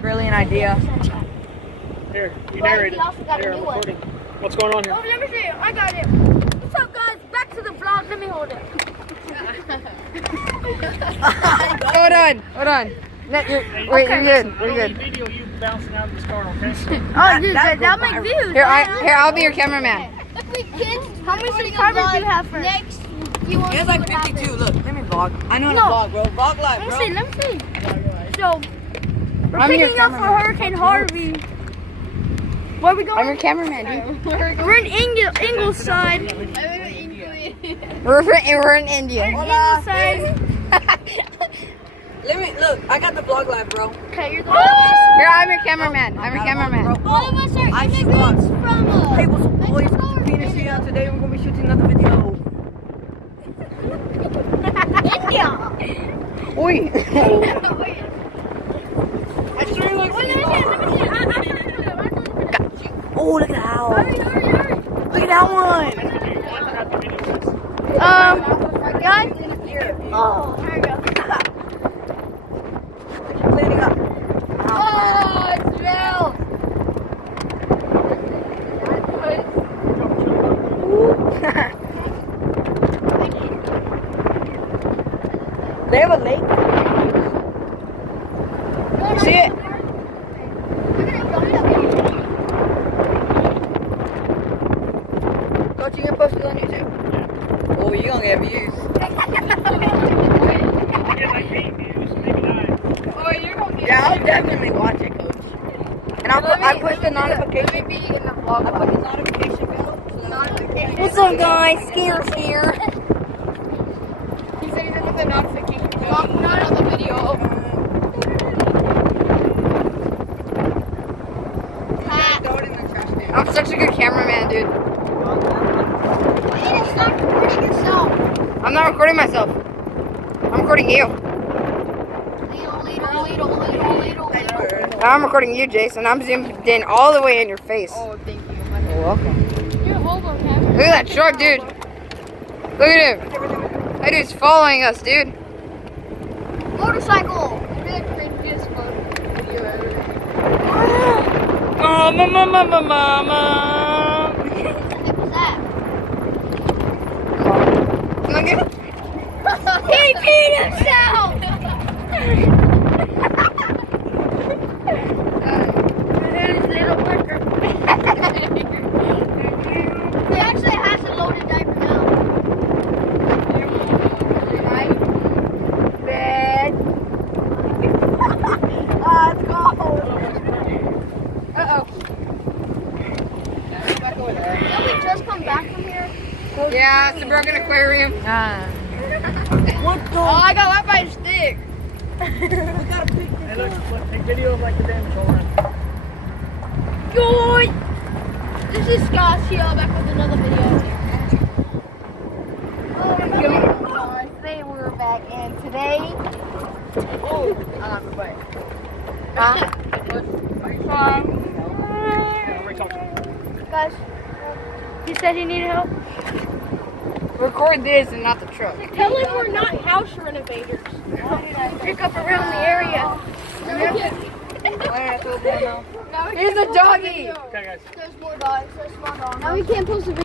Brilliant idea. Here, you narrate it. Here, I'm recording. What's going on here? Oh, let me see. I got it. What's up, guys? Back to the vlog. Let me hold it. Hold on. No, you're good. We're good. Video you bouncing out of this car, okay? Oh, dude, that'll make views. Here, I'll be your cameraman. If we kids, how many subscribers do you have first? Next, you want It's like 52. Look, let me vlog. I know how to vlog, bro. Vlog live, bro. Let me see. So, we're I'm your picking up for cameraman. Hurricane Harvey. Where are we going? I'm your cameraman, dude. We're in Ingleside. We're in India. Ingleside. Let me look. I got the vlog live, bro. Okay, you're the Here, I'm your cameraman. I'm your cameraman. All of us are I shoot immigrants vlogs. from Hey, what's up, boys? Penis here. Today we're gonna be shooting another video. India. Oi. Oh, look at that owl. Look at that one. Guys. Oh, there we go. Cleaning up. Oh, it smells. They have a lake. See it? Coach, you gonna post it on YouTube? Oh, you gonna get views. Yeah, I'll definitely watch it, Coach. And I push the notification. Be in the vlog. I put the notification bell. So the notification. What's up, guys? Scare. He said he's gonna put the notification bell. Not on the video. Throw it in the trash can. I'm such a good cameraman, dude. You need to stop recording yourself. I'm not recording myself. I'm recording you. Little. I'm recording you, Jason. I'm zoomed in all the way in your face. Oh, thank you. You're welcome. You're a hobo, Kevin. Look at that truck, dude. Look at him. That dude's following us, dude. Motorcycle. You're the cringiest fuck video ever. Mama. What the heck was that? Look at He peed himself! There's little worker. He actually has a loaded diaper now. bed. Let's go. Uh-oh. Did we just come back from here? Yeah, it's a broken aquarium. What the? Oh, I got wet by a stick. We got a picture. Hey, look, take video of like the damage all around. Joy! This is Scott here back with another video. Today we're back, and today... Oh, I'm on the way. Guys, he said he needed help. Record this and not the truck. Tell him we're not house renovators. Pick up around the area. Here's a doggy. Okay, guys. There's more dogs. There's small dogs. Now we can't post a video.